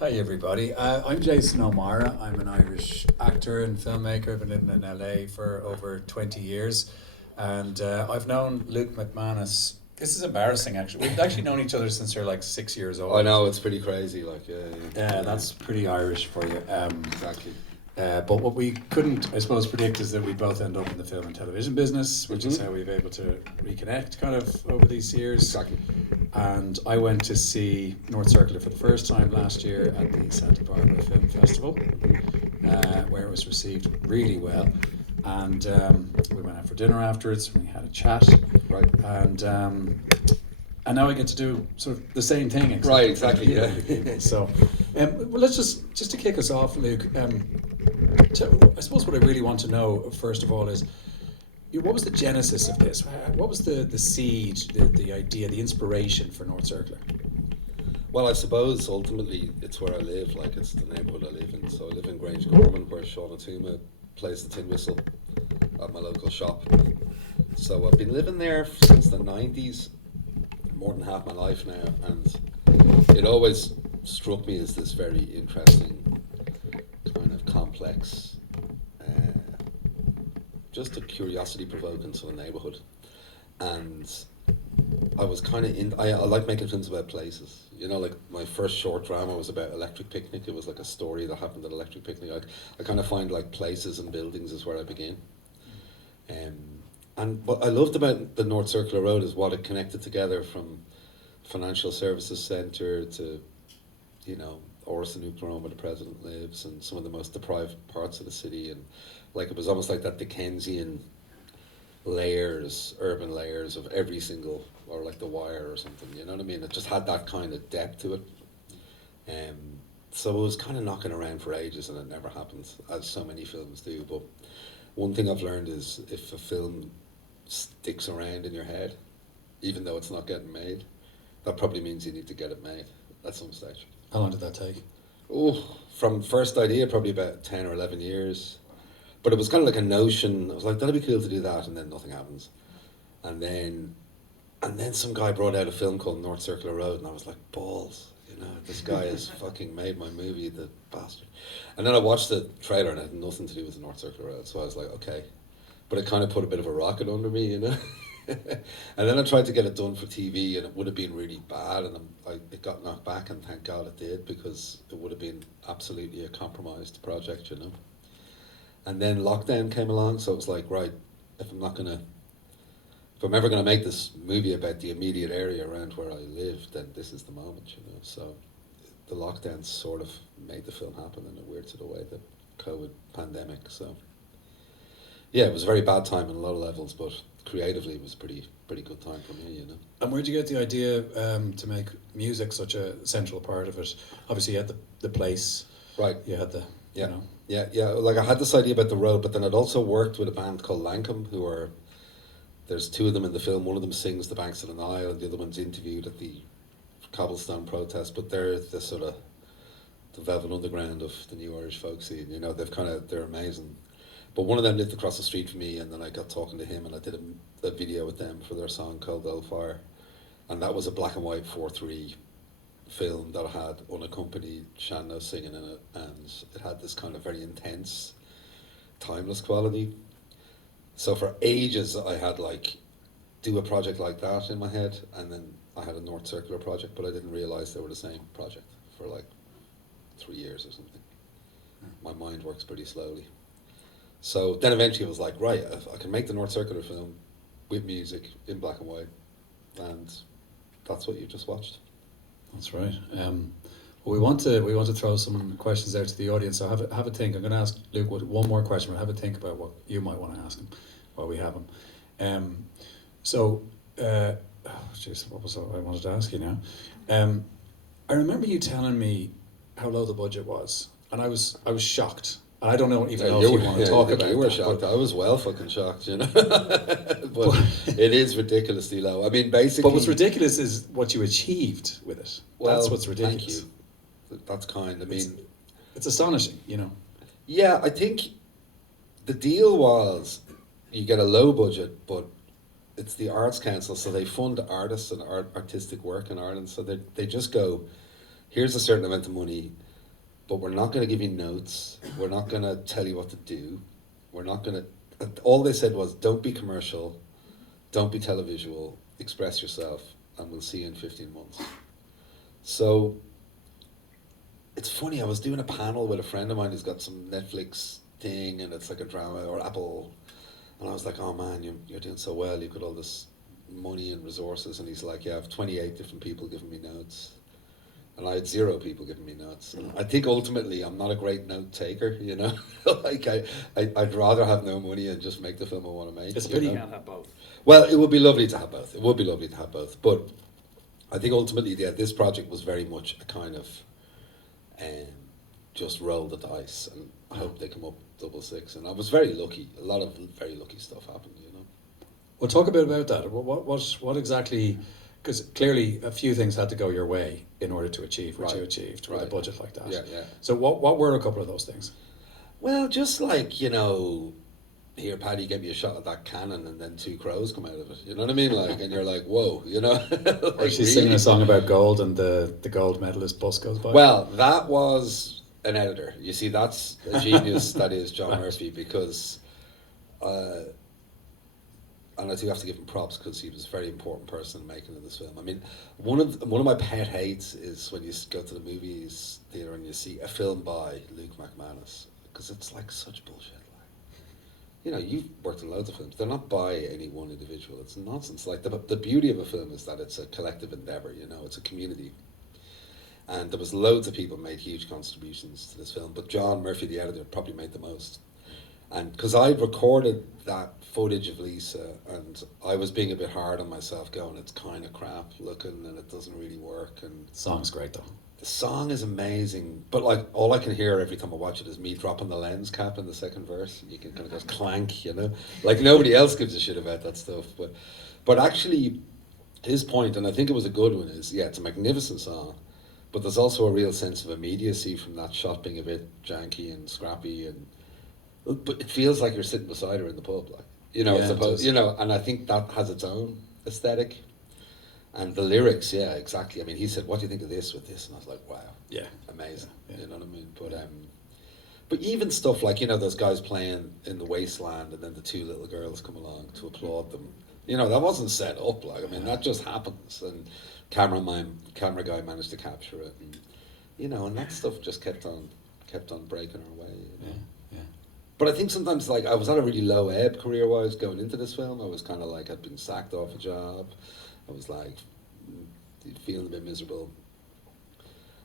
Hi everybody, I'm Jason O'Mara. I'm an Irish actor and filmmaker. I've been living in LA for over 20 years, and I've known Luke McManus. This is embarrassing actually. We've actually known each other since you're like 6 years old. I know, it's pretty crazy, Yeah, that's pretty Irish for you. exactly. But what we couldn't, I suppose, predict is that we both end up in the film and television business, which is how we've able to reconnect kind of over these years. Exactly. And I went to see North Circular for the first time last year at the Santa Barbara Film Festival, where it was received really well. And we went out for dinner afterwards. We had a chat, Right. And now I get to do sort of the same thing. Except Right, exactly, yeah. People. So, well, let's just to kick us off, Luke. I suppose what I really want to know first of all is, what was the genesis of this? What was the seed, the idea, the inspiration for North Circular? Well, I suppose ultimately it's where I live, like it's the neighbourhood I live in. So I live in Grange Gorman, where Sean Atuma plays the tin whistle at my local shop. So I've been living there since the 90s, more than half my life now, and it always struck me as this very interesting, kind of complex, just a curiosity provoking sort of neighbourhood. And I was kind of I like making films about places. You know, like my first short drama was about Electric Picnic. It was like a story that happened at Electric Picnic. I kind of find like places and buildings is where I begin. And what I loved about the North Circular Road is what it connected together, from financial services centre to, you know, Orson Ucklorome, where the president lives, and some of the most deprived parts of the city. And like it was almost like that Dickensian layers, urban layers of every single, or like The Wire or something, you know what I mean? It just had that kind of depth to it. So it was kind of knocking around for ages, and it never happened, as so many films do. But one thing I've learned is, if a film sticks around in your head, even though it's not getting made, that probably means you need to get it made at some stage. How long did that take? Oh, from first idea, probably about 10 or 11 years. But it was kind of like a notion. I was like, that'd be cool to do that, and then nothing happens. And then some guy brought out a film called North Circular Road, and I was like, balls, you know, this guy has fucking made my movie, the bastard. And then I watched the trailer, and it had nothing to do with the North Circular Road, so I was like, okay. But it kind of put a bit of a rocket under me, you know. And then I tried to get it done for TV, and it would have been really bad, and it got knocked back, and thank God it did, because it would have been absolutely a compromised project, you know. And then lockdown came along, so it was like, right, if I'm ever gonna make this movie about the immediate area around where I live, then this is the moment, you know. So the lockdown sort of made the film happen in a weird sort of way, the COVID pandemic. So yeah, it was a very bad time on a lot of levels, but creatively it was pretty good time for me, you know. And where'd you get the idea to make music such a central part of it? Obviously you had the place, right? You had the, yeah, you know. Yeah. Like I had this idea about the road, but then I'd also worked with a band called Lancome, there's two of them in the film. One of them sings The Banks of the Nile, and the other one's interviewed at the Cobblestone protest. But they're the sort of the Velvet Underground of the new Irish folk scene. You know, they're amazing. But one of them lived across the street from me, and then I got talking to him, and I did a video with them for their song called Old Fire, and that was a black and white 4:3 film that had unaccompanied Shanno singing in it, and it had this kind of very intense, timeless quality. So for ages I had like do a project like that in my head, and then I had a North Circular project, but I didn't realise they were the same project for like 3 years or something. My mind works pretty slowly. So then eventually it was like, right, I can make the North Circular film with music in black and white, and that's what you just watched. That's right. Well, we want to throw some questions out to the audience. So have a think. I'm going to ask Luke one more question, but have a think about what you might want to ask him while we have him. What was I wanted to ask you now? I remember you telling me how low the budget was, and I was shocked. And I don't know if you want to talk about it. You were shocked. I was well fucking shocked, you know. but it is ridiculously low. I mean, basically. But what's ridiculous is what you achieved with it. Well, that's what's ridiculous. Thank you. That's kind. I mean, it's astonishing, you know. Yeah, I think the deal was you get a low budget, but it's the Arts Council, so they fund artists and artistic work in Ireland. So they just go, here's a certain amount of money. but we're not going to give you notes. We're not going to tell you what to do. We're not going to. All they said was, don't be commercial, don't be televisual, express yourself, and we'll see you in 15 months. So it's funny, I was doing a panel with a friend of mine who's got some Netflix thing, and it's like a drama, or Apple, and I was like, oh man, you're doing so well, you've got all this money and resources, and he's like, yeah, I have 28 different people giving me notes. And I had 0 people giving me notes. And I think ultimately I'm not a great note taker, you know. Like I'd rather have no money and just make the film I want to make. It's a pity you you know? can't have both. Well, it would be lovely to have both. It would be lovely to have both. But I think ultimately, yeah, this project was very much a kind of just roll the dice and hope they come up 666. And I was very lucky. A lot of very lucky stuff happened, you know. Well, talk a bit about that. What exactly? Because clearly a few things had to go your way in order to achieve what you achieved with a budget like that. Yeah, yeah. So what were a couple of those things? Well, just like, you know, here, Paddy, give me a shot at that cannon, and then 2 crows come out of it. You know what I mean? Like, and you're like, whoa, you know? Like, Or she's singing a song about gold, and the gold medalist bus goes by. Well, that was an editor. You see, that's a genius. That is John Murphy, because, and I do have to give him props because he was a very important person in making of this film. I mean, one of my pet hates is when you go to the movies theater and you see a film by Luke McManus, because it's like such bullshit. You know, you've worked in loads of films. They're not by any one individual. It's nonsense. Like the beauty of a film is that it's a collective endeavor. You know, it's a community. And there was loads of people made huge contributions to this film, but John Murphy, the editor, probably made the most. And because I'd recorded that footage of Lisa, and I was being a bit hard on myself, going, it's kind of crap looking, and it doesn't really work. And the song's great though. the song is amazing, but like all I can hear every time I watch it is me dropping the lens cap in the second verse. You can kind of just clank, you know, like nobody else gives a shit about that stuff. But actually, his point, and I think it was a good one, is yeah, it's a magnificent song, but there's also a real sense of immediacy from that shot being a bit janky and scrappy, but it feels like you're sitting beside her in the pub, like, you know, you know, and I think that has its own aesthetic. And the lyrics, yeah, exactly. I mean, he said, "What do you think of this with this?" And I was like, "Wow, yeah, amazing." Yeah. You know what I mean? But even stuff like, you know, those guys playing in the wasteland, and then the 2 little girls come along to applaud them. You know, that wasn't set up. Like, I mean, that just happens, and camera guy managed to capture it, and you know, and that stuff just kept on breaking our way. You know? Yeah. But I think sometimes, like, I was at a really low ebb career-wise going into this film. I was kind of like, I'd been sacked off a job. I was like feeling a bit miserable,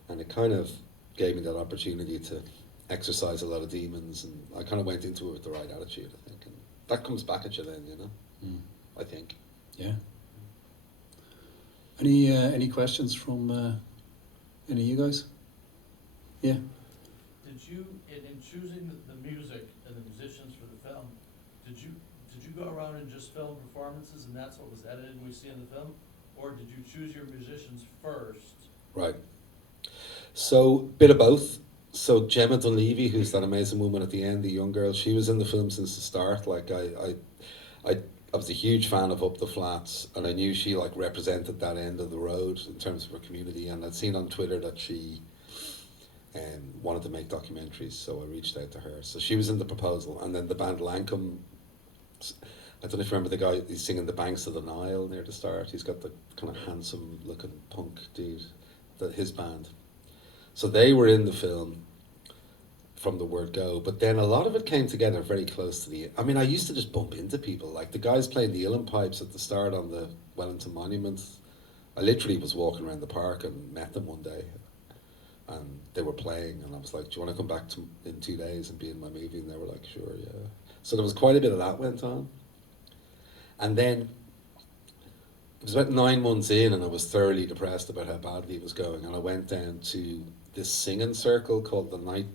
and it kind of gave me that opportunity to exercise a lot of demons, and I kind of went into it with the right attitude, I think, and that comes back at you then, you know. I think. Yeah. Any questions from any of you guys? Yeah. Did you, in choosing the music and the musicians for the film, did you go around and just film performances and that's what was edited and we see in the film? Or did you choose your musicians first? Right. So, bit of both. So Gemma Dunleavy, who's that amazing woman at the end, the young girl, she was in the film since the start. Like I was a huge fan of Up the Flats, and I knew she like represented that end of the road in terms of her community, and I'd seen on Twitter that she wanted to make documentaries, so I reached out to her. So she was in the proposal, and then the band Lankum, I don't know if you remember the guy, he's singing The Banks of the Nile near the start. He's got the kind of handsome looking punk dude, his band. So they were in the film from the word go, but then a lot of it came together very close to the, I mean, I used to just bump into people, like the guys playing the uilleann pipes at the start on the Wellington Monument. I literally was walking around the park and met them one day, and they were playing, and I was like, do you want to come back in 2 days and be in my movie? And they were like, sure, yeah. So there was quite a bit of that went on. And then it was about 9 months in, and I was thoroughly depressed about how badly it was going, and I went down to this singing circle called The Night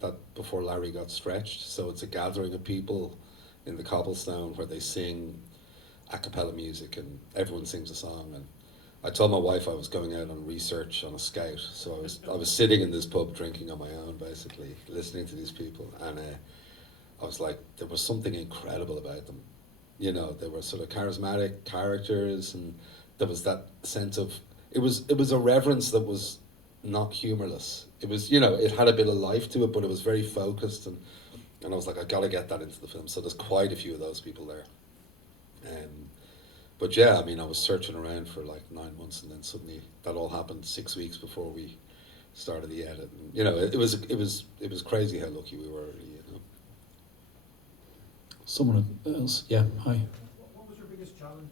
That Before Larry Got Stretched. So it's a gathering of people in the cobblestone where they sing a cappella music and everyone sings a song. And I told my wife I was going out on research on a scout, so I was sitting in this pub drinking on my own, basically listening to these people, and I was like, there was something incredible about them. You know, they were sort of charismatic characters, and there was that sense of, it was a reverence that was not humorless. It was, you know, it had a bit of life to it, but it was very focused, and I was like, I got to get that into the film. So there's quite a few of those people there. But yeah, I mean, I was searching around for like 9 months, and then suddenly that all happened 6 weeks before we started the edit. And, you know, it was crazy how lucky we were. Really, you know. Someone else? Yeah, hi. What was your biggest challenge,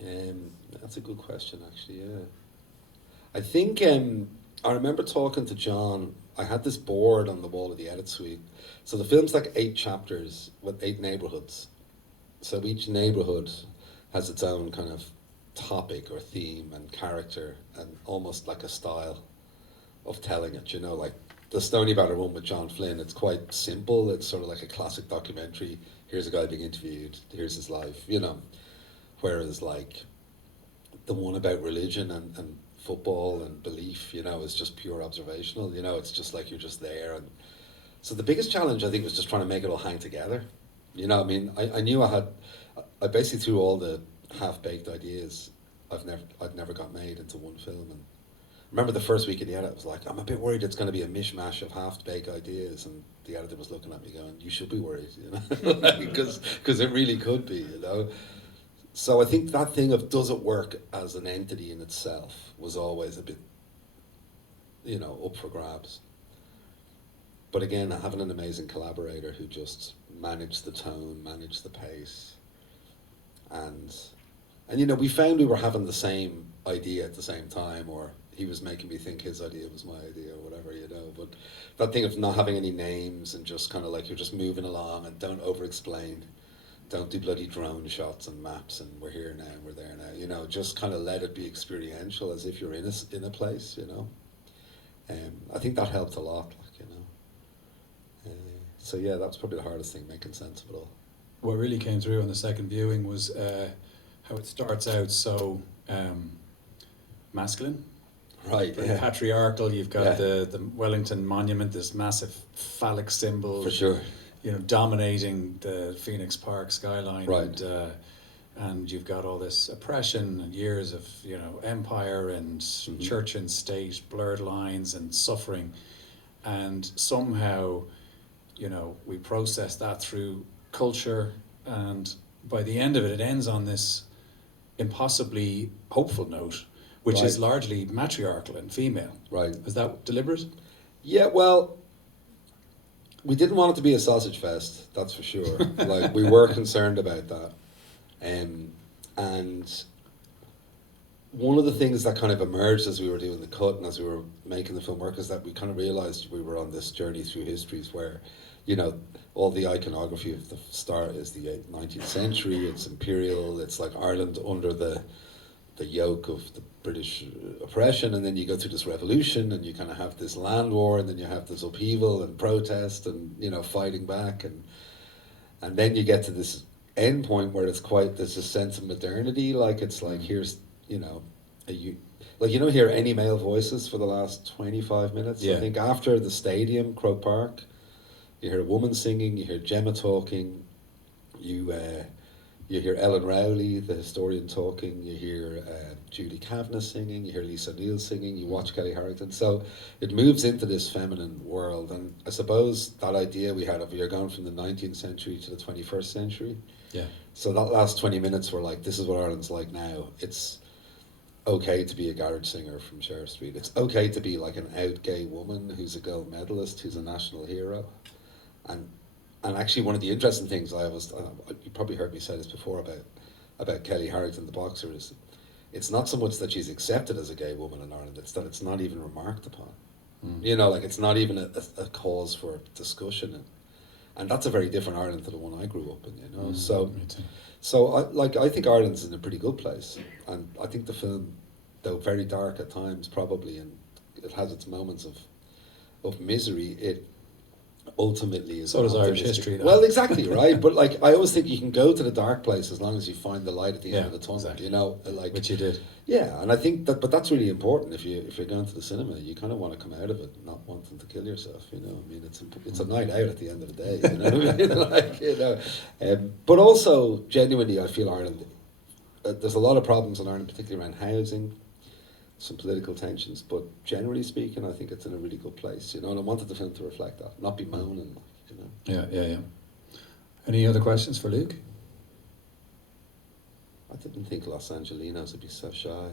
you think? That's a good question, actually. Yeah, I think I remember talking to John. I had this board on the wall of the edit suite. So the film's like 8 chapters with 8 neighborhoods. So each neighborhood has its own kind of topic or theme and character and almost like a style of telling it, you know, like the Stony Batter one with John Flynn, it's quite simple. It's sort of like a classic documentary. Here's a guy being interviewed, here's his life, you know. Whereas like the one about religion and football and belief, you know, is just pure observational, you know, it's just like you're just there. And so the biggest challenge I think was just trying to make it all hang together. You know, I mean, I knew I basically threw all the half-baked ideas I'd never got made into one film. And I remember the first week of the edit, I was like, I'm a bit worried it's going to be a mishmash of half-baked ideas. And the editor was looking at me going, you should be worried, you know, because it really could be, you know. So I think that thing of does it work as an entity in itself was always a bit, you know, up for grabs. But again, having an amazing collaborator who just managed the tone, managed the pace, and you know, we found we were having the same idea at the same time, or he was making me think his idea was my idea, or whatever, you know. But that thing of not having any names and just kind of like you're just moving along and don't over-explain, don't do bloody drone shots and maps and we're here now and we're there now, you know. Just kind of let it be experiential as if you're in a place, you know. I think that helped a lot, like, you know. So yeah, that's probably the hardest thing, making sense of it all. What really came through on the second viewing was how it starts out so masculine, Right, very yeah. patriarchal. You've got Yeah. the Wellington Monument, this massive phallic symbol, For sure. you know, dominating the Phoenix Park skyline. Right. And you've got all this oppression and years of, you know, empire and church and state, blurred lines and suffering. And somehow, you know, we process that through culture, and by the end of it, it ends on this impossibly hopeful note, which is Right. largely matriarchal and female. Right. Was that deliberate? Yeah, well, we didn't want it to be a sausage fest, that's for sure. Like, we were concerned about that. And one of the things that kind of emerged as we were doing the cut and as we were making the film work is that we kind of realised we were on this journey through histories where, you know, all the iconography of the start is the 19th century, it's imperial, it's like Ireland under the yoke of the British oppression, and then you go through this revolution and you kind of have this land war, and then you have this upheaval and protest and, you know, fighting back, and then you get to this end point where it's quite, there's a sense of modernity, like it's like, here's, you know, like, you don't hear any male voices for the last 25 minutes. Yeah. I think after the stadium, Croke Park, you hear a woman singing, you hear Gemma talking, you hear Ellen Rowley, the historian, talking, you hear Judy Kavanagh singing, you hear Lisa Neal singing, you watch Kelly Harrington. So it moves into this feminine world, and I suppose that idea we had of you're going from the 19th century to the 21st century. Yeah. So that last 20 minutes were like, this is what Ireland's like now. It's okay to be a garage singer from Sheriff Street. It's okay to be like an out gay woman who's a gold medalist, who's a national hero. And actually one of the interesting things you probably heard me say this before about Kelly Harrington, the boxer, is it's not so much that she's accepted as a gay woman in Ireland, it's that it's not even remarked upon. You know, like it's not even a cause for discussion. And that's a very different Ireland to the one I grew up in, you know. So I think Ireland's in a pretty good place, and I think the film, though very dark at times probably, and it has its moments of misery, it ultimately is. So does Irish optimistic. history, though. Well, exactly, right. But like, I always think you can go to the dark place as long as you find the light at the end Yeah, of the tunnel. exactly. You know, like, Which you did. yeah, and I think that, but that's really important. If you're going to the cinema, you kind of want to come out of it not wanting to kill yourself. You know, I mean, it's a night out at the end of the day. You know, what I mean? Like, you know, but also genuinely, I feel Ireland. There's a lot of problems in Ireland, particularly around housing. some political tensions, but generally speaking, I think it's in a really good place, and I wanted the film to reflect that, not be moaning, Yeah. Any other questions for Luke? I didn't think Los Angelinos would be so shy.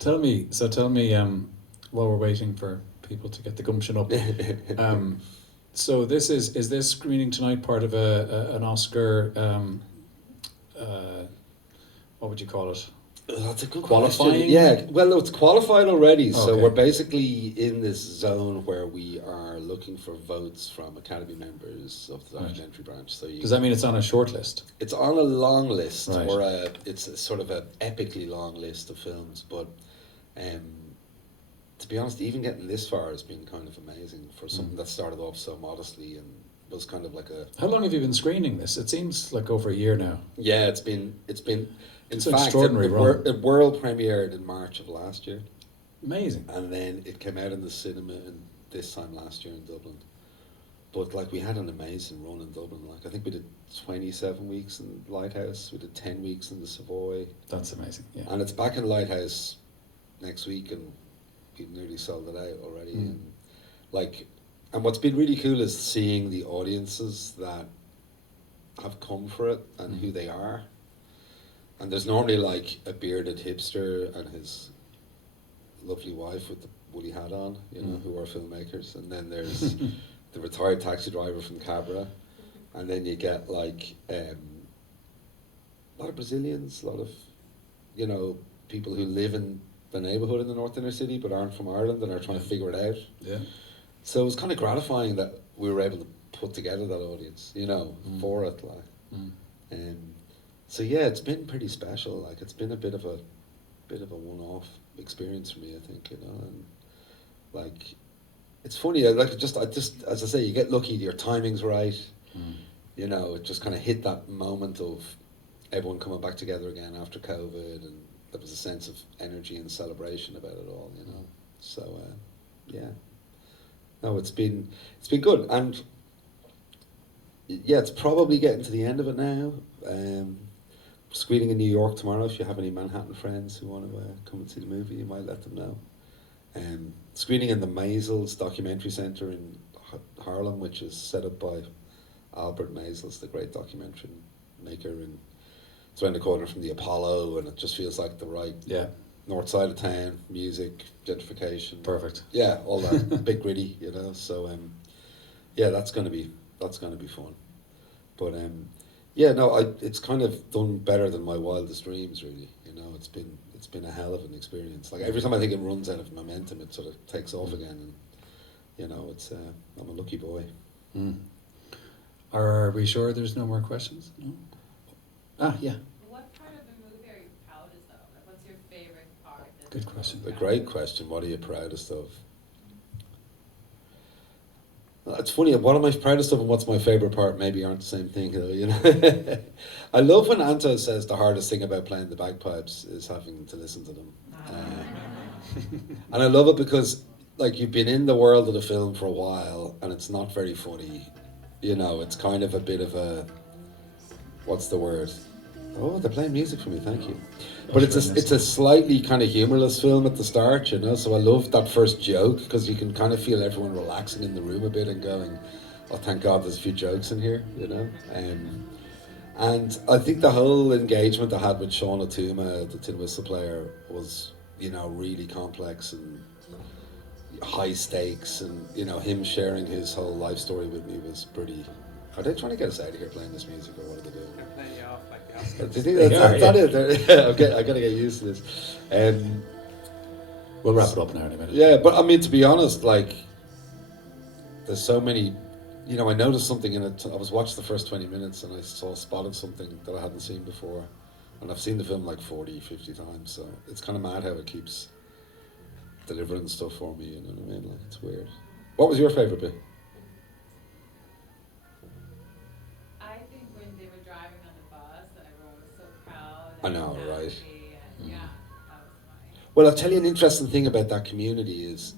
Tell me, while we're waiting for people to get the gumption up, so is this screening tonight part of an Oscar, what would you call it? That's a good Qualifying? question. Yeah, well, it's qualified already, so Okay. we're basically in this zone where we are looking for votes from Academy members of the Right. documentary branch. So Does that mean it's on a short list? it's on a long list, Right. or it's a sort of an epically long list of films, but to be honest, even getting this far has been kind of amazing for something that started off so modestly and was kind of like a... How long have you been screening this? It seems like over a year now. Yeah, it's been in It's an fact, extraordinary run. it world premiered in March of last year. Amazing. And then it came out in the cinema this time last year in Dublin. But like, we had an amazing run in Dublin. Like, I think we did 27 weeks in Lighthouse. We did 10 weeks in the Savoy. That's amazing. Yeah. And it's back in Lighthouse next week, and we've nearly sold it out already. And what's been really cool is seeing the audiences that have come for it and who they are. And there's normally like a bearded hipster and his lovely wife with the woolly hat on, who are filmmakers. And then there's the retired taxi driver from Cabra. And then you get like a lot of Brazilians, a lot of, people who live in the neighbourhood in the North Inner City but aren't from Ireland and are trying to figure it out. Yeah. So it was kind of gratifying that we were able to put together that audience, for it. So yeah, it's been pretty special. Like, it's been a bit of a one-off experience for me, I think, and like, it's funny. I just as I say, you get lucky. Your timing's right. It just kind of hit that moment of everyone coming back together again after COVID, and there was a sense of energy and celebration about it all. So yeah. No, it's been good, and yeah, it's probably getting to the end of it now. Screening in New York tomorrow. If you have any Manhattan friends who want to come and see the movie, you might let them know. Screening in the Maisels Documentary Centre in Harlem, which is set up by Albert Maisels, the great documentary maker, and it's around the corner from the Apollo, and it just feels like the right north side of town. Music, gentrification, Perfect. Yeah, all that big gritty, So yeah, that's gonna be fun. But it's kind of done better than my wildest dreams, really. It's been a hell of an experience. Like, every time I think it runs out of momentum, it sort of takes off again, and it's I'm a lucky boy. Are we sure there's no more questions? No? Yeah. What part of the movie are you proudest of? Like, what's your favorite part? Good question. A great question. What are you proudest of? Well, it's funny. What am I proudest of and what's my favourite part maybe aren't the same thing, though, I love when Anto says the hardest thing about playing the bagpipes is having to listen to them. And I love it because, like, you've been in the world of the film for a while and it's not very funny. It's kind of a bit of a... What's the word? Oh, they're playing music for me, thank you. But it's a slightly kind of humorless film at the start, so I love that first joke because you can kind of feel everyone relaxing in the room a bit and going, oh, thank God there's a few jokes in here, And I think the whole engagement I had with Sean Atuma, the tin whistle player, was, really complex and high stakes, and, him sharing his whole life story with me was pretty... Are they trying to get us out of here playing this music, or what are they doing? They're playing you off like the Oscars. Do you think that's that it? I gotta get used to this. We'll wrap it up now in a minute. Yeah, but I mean, to be honest, like, there's so many. I noticed something in it. I was watching the first 20 minutes and I spotted something that I hadn't seen before, and I've seen the film like 40, 50 times. So it's kind of mad how it keeps delivering stuff for me. You know what I mean? Like, it's weird. What was your favorite bit? I know, right? Yeah, that was funny. Well, I'll tell you an interesting thing about that community is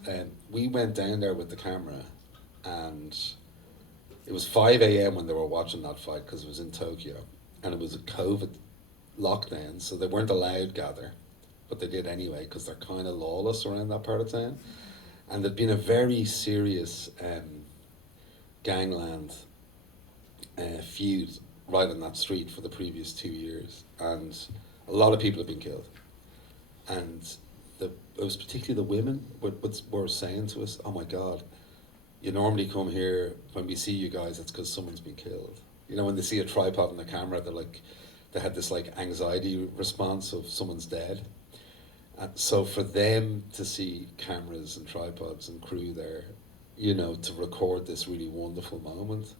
we went down there with the camera, and it was 5 a.m. when they were watching that fight because it was in Tokyo, and it was a COVID lockdown, so they weren't allowed gather, but they did anyway because they're kind of lawless around that part of town. And there'd been a very serious gangland feud right on that street for the previous 2 years, and a lot of people have been killed. And it was particularly the women were saying to us, "Oh my God, you normally come here when we see you guys, it's because someone's been killed." You know, when they see a tripod and the camera, they had this like anxiety response of someone's dead. And so for them to see cameras and tripods and crew there, you know, to record this really wonderful moment,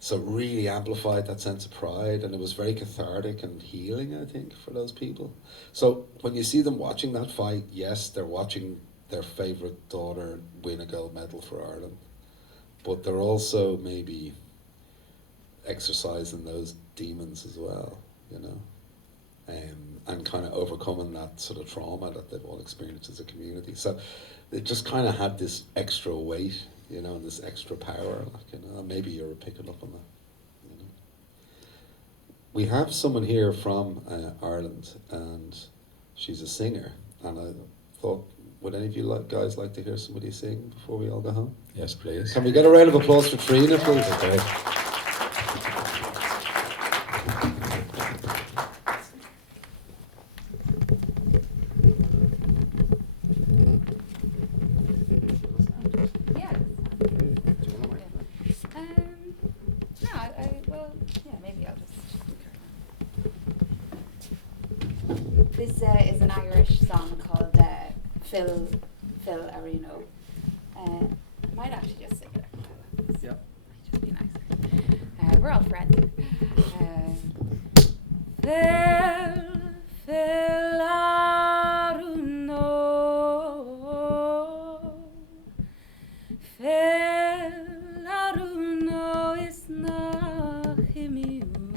so it really amplified that sense of pride, and it was very cathartic and healing, I think, for those people. So when you see them watching that fight, yes, they're watching their favourite daughter win a gold medal for Ireland, but they're also maybe exercising those demons as well, you know, and kind of overcoming that sort of trauma that they've all experienced as a community. So it just kind of had this extra weight, you know, and this extra power, like, you know, maybe you're picking up on that, you know. We have someone here from Ireland, and she's a singer, and I thought, would any of you guys like to hear somebody sing before we all go home? Yes, please. Can we get a round of applause for Trina, please? Okay. Yeah. No, well, yeah, maybe I'll just. This is an Irish song called Phil Arino. I might actually just sing it. Yeah. Might just be nicer. We're all friends. Phil Arino. Phil Arino is nach immune.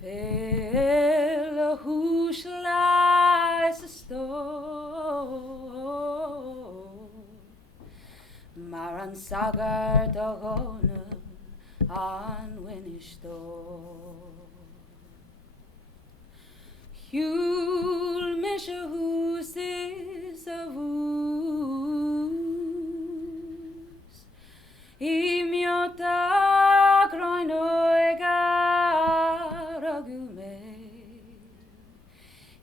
Phil hushlas sto. Maran sagar dogona an winisto. Hul misha hus is a vus. Imiota groinoega ragume.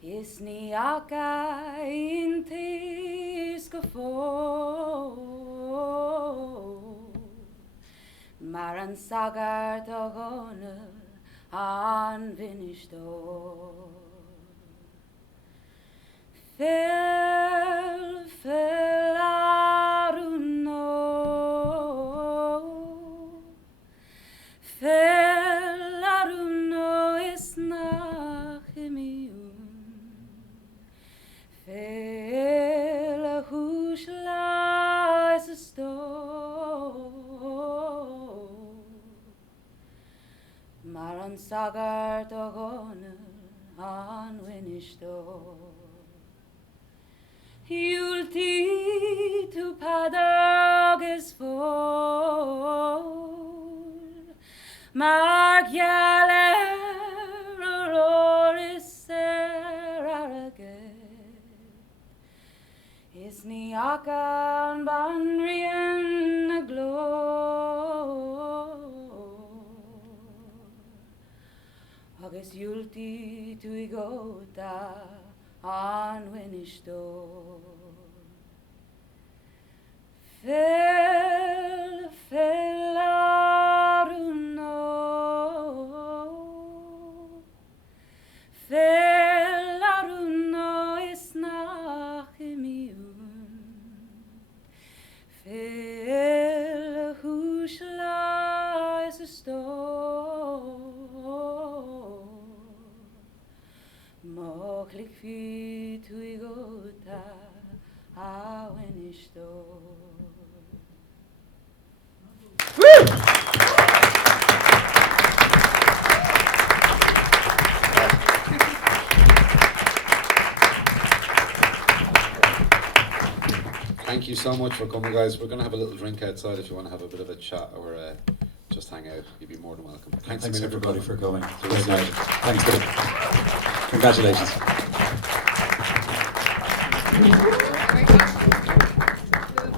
Isni aka intis gafo. Maran sagar dogona an vinisto. Phil Aruno. Phil Aruno is nach immune. Phil hushla is a sto. Maran sagar dogona an winisto. Yulti tu padog is full. Margialer is seraraget. Isni akan banrian aglo. Agus yulti tu igota an winisto. Phil Aruno. Phil Aruno is nach immune. Phil hushla is a sto. Mochlik fi tu igota a winisto. Thank you so much for coming, guys. We're going to have a little drink outside if you want to have a bit of a chat or just hang out. You'd be more than welcome. Thanks a million everybody for coming. It's a great night. Thanks, Philip. Congratulations. Very good.